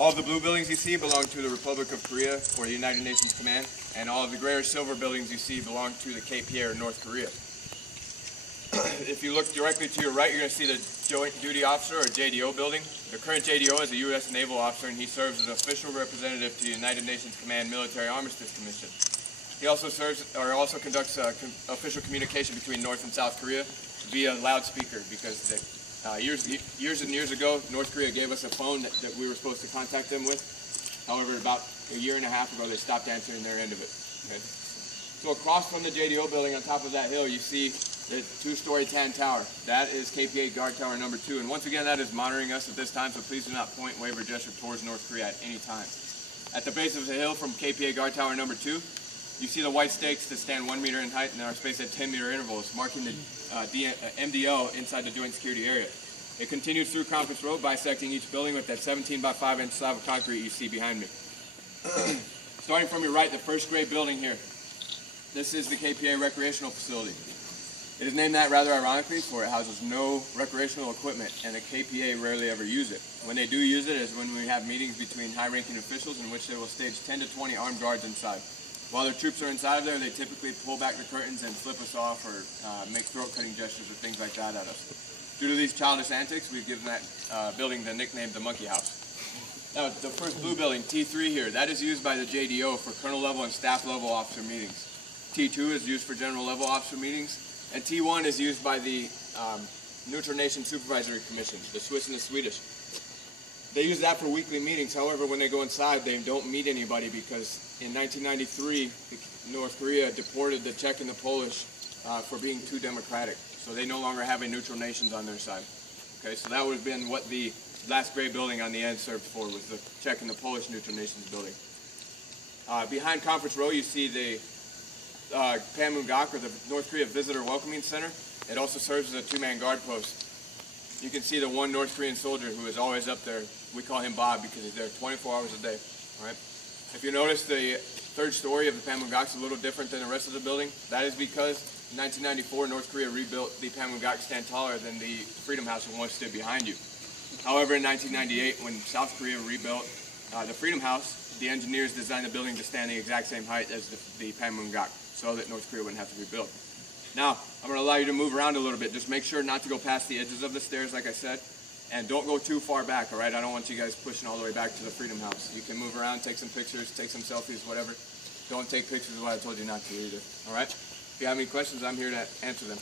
All of the blue buildings you see belong to the Republic of Korea or the United Nations Command, and all of the gray or silver buildings you see belong to the KPA or North Korea. If you look directly to your right, you're going to see the Joint Duty Officer or JDO building. The current JDO is a U.S. Naval officer, and he serves as an official representative to the United Nations Command Military Armistice Commission. He also conducts official communication between North and South Korea via loudspeaker, because years and years ago, North Korea gave us a phone that we were supposed to contact them with. However, about a year and a half ago, they stopped answering their end of it. Okay? So across from the JDO building, on top of that hill, you see the two-story tan tower. That is KPA Guard Tower number 2. And once again, that is monitoring us at this time, so please do not point, wave, or gesture towards North Korea at any time. At the base of the hill from KPA Guard Tower number 2, you see the white stakes that stand 1 meter in height and are spaced at 10-meter intervals, marking the MDO inside the Joint Security Area. It continues through Conference Road, bisecting each building with that 17 by 5 inch slab of concrete you see behind me. Starting from your right, the first gray building here. This is the KPA Recreational Facility. It is named that rather ironically, for it houses no recreational equipment, and the KPA rarely ever use it. When they do use it is when we have meetings between high-ranking officials in which they will stage 10 to 20 armed guards inside. While their troops are inside of there, they typically pull back the curtains and flip us off or make throat-cutting gestures or things like that at us. Due to these childish antics, we've given that building the nickname the Monkey House. Now, the first blue building, T3 here, that is used by the JDO for colonel level and staff level officer meetings. T2 is used for general level officer meetings. And T1 is used by the Neutral Nation Supervisory Commission, the Swiss and the Swedish. They use that for weekly meetings. However, when they go inside, they don't meet anybody, because in 1993, North Korea deported the Czech and the Polish for being too democratic. So they no longer have a neutral nations on their side. Okay, so that would have been what the last gray building on the end served for, was the Czech and the Polish neutral nations building. Behind Conference Row, you see the Panmunjom, or the North Korea Visitor Welcoming Center. It also serves as a two-man guard post. You can see the one North Korean soldier who is always up there. We call him Bob because he's there 24 hours a day. All right. If you notice, the third story of the Panmunjom is a little different than the rest of the building. That is because in 1994, North Korea rebuilt the Panmunjom to stand taller than the Freedom House that once stood behind you. However, in 1998, when South Korea rebuilt the Freedom House, the engineers designed the building to stand the exact same height as the Panmunjom, so that North Korea wouldn't have to rebuild. Now, I'm going to allow you to move around a little bit. Just make sure not to go past the edges of the stairs, like I said, and don't go too far back, all right? I don't want you guys pushing all the way back to the Freedom House. You can move around, take some pictures, take some selfies, whatever. Don't take pictures of what I told you not to either, all right? If you have any questions, I'm here to answer them.